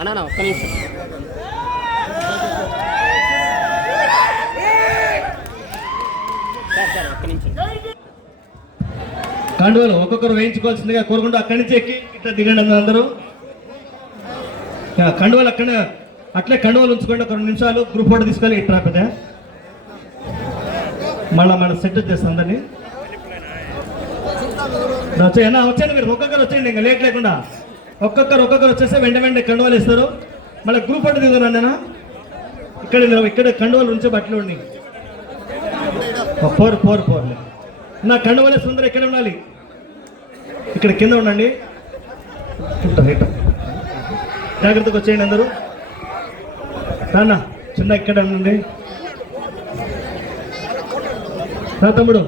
అన్నా ఒక్క నిమిషం. కండువలు ఒక్కొక్కరు వేయించుకోవాల్సిందిగా కోరుకుంటూ అక్కడి నుంచి ఎక్కి ఇట్లా దిగండి అందరూ. కండువలు అక్కడ అట్లే కండువలు ఉంచుకోండి ఒక రెండు నిమిషాలు గ్రూప్ ఫోటో తీసుకెళ్ళి ఇట్లా పెద్ద. మళ్ళీ మన సెట్ చేస్తాం అందరినీ. వచ్చే వచ్చేయండి మీరు ఒక్కొక్కరు వచ్చేయండి ఇంకా లేట్ లేకుండా. ఒక్కొక్కరు ఒక్కొక్కరు వచ్చేస్తే వెంట వెంట కండువాలు ఇస్తారు మళ్ళీ గ్రూప్ అంటే దిగుతున్నాను నేను ఇక్కడ ఇక్కడ కండువాలు ఉంచే బట్టలు ఉండి. పోరు పోరు పోరు. నా కండువాలు సుందరం ఎక్కడ ఉండాలి. ఇక్కడ కింద ఉండండి. జాగ్రత్తగా వచ్చేయండి అందరూ. రాన్న చిన్న ఇక్కడ ఉండండి. రా తమ్ముడు.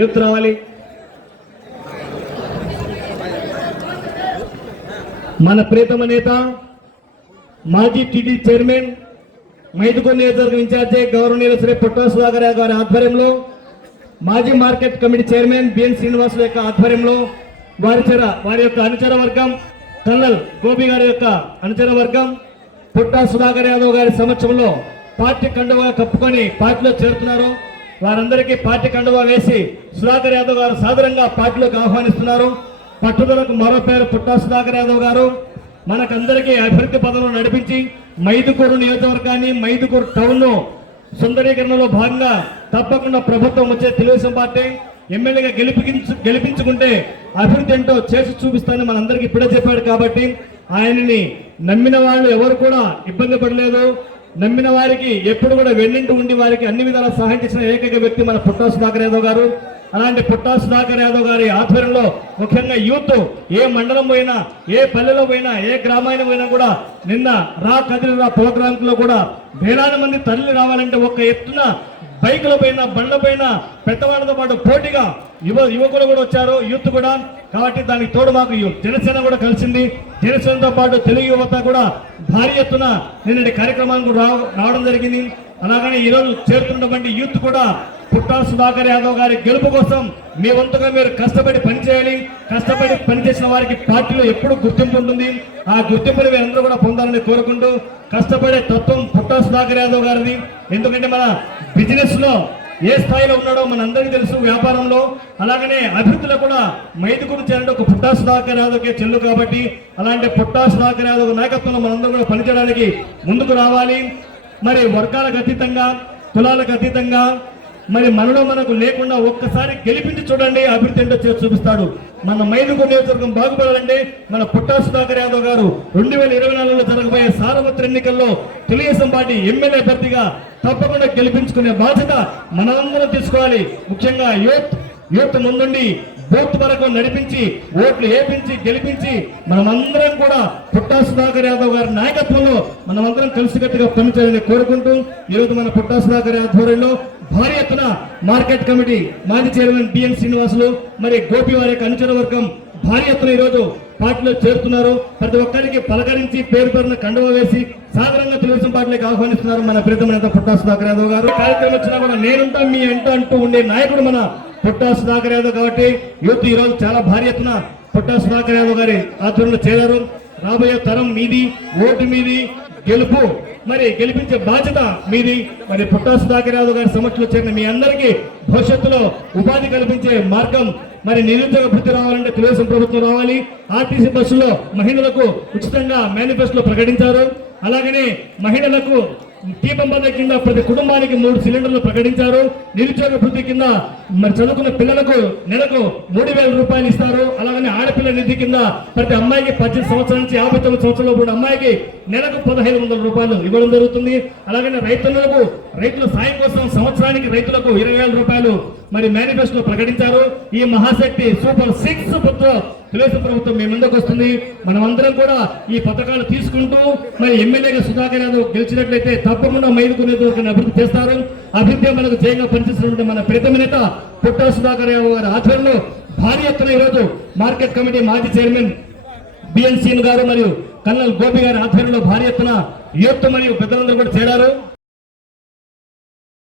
యూత్ రావాలి. మన ప్రీతమ నేత మాజీ టీడీ చైర్మన్ మైదుకూరు నియోజకవర్గం ఇన్ఛార్జి గౌరవనీయులు శ్రీ పుట్ట సుధాకర్ గారి ఆధ్వర్యంలో మాజీ మార్కెట్ కమిటీ చైర్మన్ బిఎన్ శ్రీనివాసుల యొక్క ఆధ్వర్యంలో వారి చెర వారి యొక్క అనుచర వర్గం కల్లల్ గోపి గారి యొక్క అనుచర వర్గం పుట్టా సుధాకర్ యాదవ్ గారి సమక్షంలో పార్టీ కండువా కప్పుకొని పార్టీలో చేరుతున్నారు. వారందరికీ పార్టీ కండువా వేసి సుధాకర్ యాదవ్ గారు సాధారణంగా పార్టీలోకి ఆహ్వానిస్తున్నారు. పట్టుదలకు మరో పేరు పుట్టా సుధాకర్ యాదవ్ గారు. మనకందరికీ అభివృద్ధి పదంలో నడిపించి మైదుకూరు నియోజకవర్గాన్ని మైదుకూరు టౌన్ సుందరీకరణలో భాగంగా తప్పకుండా ప్రభుత్వం వచ్చే తెలుగుదేశం పార్టీ ఎమ్మెల్యేగా గెలిపించు గెలిపించుకుంటే అభివృద్ధి ఏంటో చేసి చూపిస్తానని మనందరికీ ఇప్పుడే చెప్పాడు కాబట్టి ఆయనని నమ్మిన వాళ్ళు ఎవరు కూడా ఇబ్బంది పడలేదు. నమ్మిన వారికి ఎప్పుడు కూడా వెన్నింటి ఉండి వారికి అన్ని విధాల సహాయం చేసిన ఏకైక వ్యక్తి మన పుట్టా సుధాకర్ యాదవ్ గారు. అలాంటి పుట్టా సుధాకర్ యాదవ్ గారి ఆధ్వర్యంలో ముఖ్యంగా యూత్ ఏ మండలం పోయినా ఏ పల్లెలో పోయినా ఏ గ్రామాయణం పోయినా కూడా నిన్న రా కదిలి రా ప్రోగ్రామ్లో కూడా వేలాది మంది తల్లి రావాలంటే ఒక ఎత్తున బైకుల పైన బండ్ల పైన పెద్దవాళ్ళతో పాటు పోటీగా యువ యువకులు కూడా వచ్చారు యూత్ కూడా. కాబట్టి దానికి తోడు మాకు జనసేన కూడా కలిసింది. జనసేనతో పాటు తెలుగు యువత కూడా భారీ ఎత్తున నిన్నటి కార్యక్రమానికి రావడం జరిగింది. అలాగనే ఈరోజు చేరుతున్నటువంటి యూత్ కూడా పుట్టా సుధాకర్ యాదవ్ గారి గెలుపు కోసం మీ వంతుగా మీరు కష్టపడి పనిచేయాలి. కష్టపడి పనిచేసిన వారికి పార్టీలో ఎప్పుడు గుర్తింపు ఉంటుంది? ఆ గుర్తింపుని మీరందరూ కూడా పొందాలని కోరుకుంటూ కష్టపడే తత్వం పుట్టా సుధాకర్ యాదవ్ గారిది. ఎందుకంటే మన బిజినెస్లో ఏ స్థాయిలో ఉన్నాడో మనందరికీ తెలుసు వ్యాపారంలో. అలాగనే అభివృద్ధిలో కూడా మైదుకుడు చేరంటే ఒక పుట్టా సుధాకర్ యాదవ్కే చెల్లు కాబట్టి అలాంటి పుట్టా సుధాకర్ యాదవ్ నాయకత్వంలో మనందరం కూడా పనిచేయడానికి ముందుకు రావాలి. మరి వర్గాలకు అతీతంగా కులాలకు అతీతంగా మరి మనలో మనకు లేకుండా ఒక్కసారి గెలిపించి చూడండి అభివృద్ధి ఏంటో చేసి చూపిస్తాడు. మన మైదుకు నియోజకవర్గం బాగుపడాలంటే మన పుట్టా సుధాకర్ యాదవ్ గారు రెండు వేల ఇరవై నాలుగులో జరగబోయే సార్వత్రిక ఎన్నికల్లో తెలుగుదేశం పార్టీ ఎమ్మెల్యే అభ్యర్థిగా తప్పకుండా గెలిపించుకునే బాధ్యత మనందరం తీసుకోవాలి. ముఖ్యంగా యూత్ యూత్ ముందుండి బూత్ వరకు నడిపించి ఓట్లు వేపించి గెలిపించి మనమందరం కూడా పుట్టా సుధాకర్ యాదవ్ గారి నాయకత్వంలో మనమందరం కలిసికట్టుగా పనిచేయాలని కోరుకుంటూ ఈరోజు మన పుట్టా సుధాకర్ ఆధ్వర్యంలో భారీ ఎత్తున మార్కెట్ కమిటీ మాజీ చైర్మన్ బిఎన్ శ్రీనివాసులు మరి గోపి వారి యొక్క అనుచర వర్గం భారీ ఎత్తున ఈరోజు పార్టీలో చేరుతున్నారు. ప్రతి ఒక్కరికి పలకరించి పేరు పేరున కండువ వేసి సాధారణంగా తెలుగుదేశం పార్టీలోకి ఆహ్వానిస్తున్నారు మన ప్రీతమైన పుట్టా సుధాకర్ యాదవ్ గారు. కార్యక్రమం వచ్చినా కూడా నేనుంటా మీ అంటూ అంటూ ఉండే నాయకుడు మన పుట్టా సుధాకర్ యాదవ్ కాబట్టి యూత్ ఈరోజు రోజు చాలా భారీ ఎత్తున పుట్టా సుధాకర్ యాదవ్ గారి ఆధ్వర్యంలో చేరారు. రాబోయే తరం మీది ఓటు మీది గెలుపు మరి గెలిపించే బాధ్యత మీది. మరి పుట్టా సుధాకర్ యాదవ్ గారి సమక్షంలో చేరిన మీ అందరికీ భవిష్యత్తులో ఉపాధి కల్పించే మార్గం మరి నిరుద్యోగ వృత్తి రావాలంటే తెలుగుదేశం ప్రభుత్వం రావాలి. ఆర్టీసీ బస్సులో మహిళలకు ఉచితంగా మేనిఫెస్టోలో ప్రకటించారు. అలాగనే మహిళలకు దీపం కింద ప్రతి కుటుంబానికి మూడు సిలిండర్లు ప్రకటించారు. నిరుద్యోగ వృత్తి కింద మరి చదువుకున్న పిల్లలకు నెలకు మూడు వేల రూపాయలు ఇస్తారు. అలాగనే ఆడపిల్ల నిధి కింద ప్రతి అమ్మాయికి పద్దెనిమిది సంవత్సరాల నుంచి యాభై తొమ్మిది సంవత్సరాల కూడా అమ్మాయికి నెలకు పదహైదు వందల రూపాయలు ఇవ్వడం జరుగుతుంది. అలాగనే రైతులకు రైతుల సాయం కోసం సంవత్సరానికి రైతులకు ఇరవై వేల రూపాయలు మరి మేనిఫెస్టో ప్రకటించారు. ఈ మహాశక్తి సూపర్ సిక్స్ పుత్ర తెలుగుదేశం ప్రభుత్వం మీ ముందుకు వస్తుంది. మనమందరం కూడా ఈ పథకాలు తీసుకుంటూ మరి ఎమ్మెల్యేగా సుధాకర్ యాదవ్ గెలిచినట్లయితే తప్పకుండా మైదుకు అభివృద్ధి చేస్తారు. అభివృద్ధి మనకు జయంగా పనిచేస్తున్నటువంటి మన ప్రీతమ నేత పుట్ట సుధాకర్ యాదవ్ గారి ఆధ్వర్యంలో భారీ ఎత్తున ఈరోజు మార్కెట్ కమిటీ మాజీ చైర్మన్ బిఎన్ సీన్ గారు మరియు కన్నల్ గోపి గారి ఆధ్వర్యంలో భారీ ఎత్తున యువత మరియు పెద్దలందరూ కూడా చేరారు.